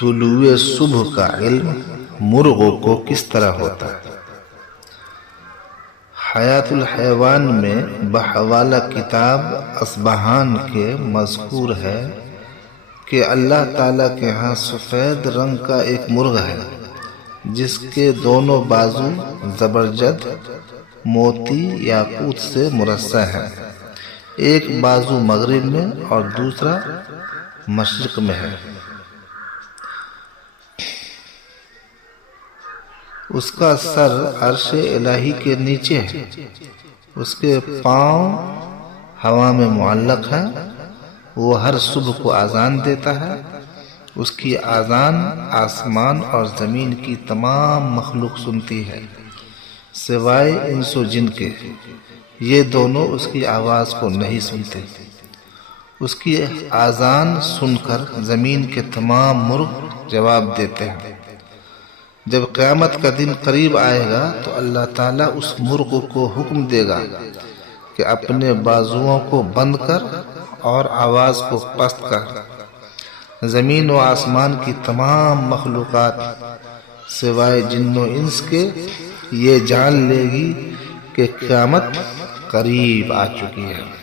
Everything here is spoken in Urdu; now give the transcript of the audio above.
طلوع صبح کا علم مرغوں کو کس طرح ہوتا ہے؟ حیات الحیوان میں بحوالہ کتاب اصبہان کے مذکور ہے کہ اللہ تعالیٰ کے ہاں سفید رنگ کا ایک مرغ ہے جس کے دونوں بازو زبرجد موتی یاقوت سے مرصع ہے، ایک بازو مغرب میں اور دوسرا مشرق میں ہے۔ اس کا سر عرش الہی کے نیچے ہے، اس کے پاؤں ہوا میں معلق ہیں، وہ ہر صبح کو اذان دیتا ہے، اس کی اذان آسمان اور زمین کی تمام مخلوق سنتی ہے سوائے انس و جن کے، یہ دونوں اس کی آواز کو نہیں سنتے۔ اس کی اذان سن کر زمین کے تمام مرغ جواب دیتے ہیں۔ جب قیامت کا دن قریب آئے گا تو اللہ تعالیٰ اس مرغ کو حکم دے گا کہ اپنے بازوؤں کو بند کر اور آواز کو پست کر۔ زمین و آسمان کی تمام مخلوقات سوائے جن و انس کے یہ جان لے گی کہ قیامت قریب آ چکی ہے۔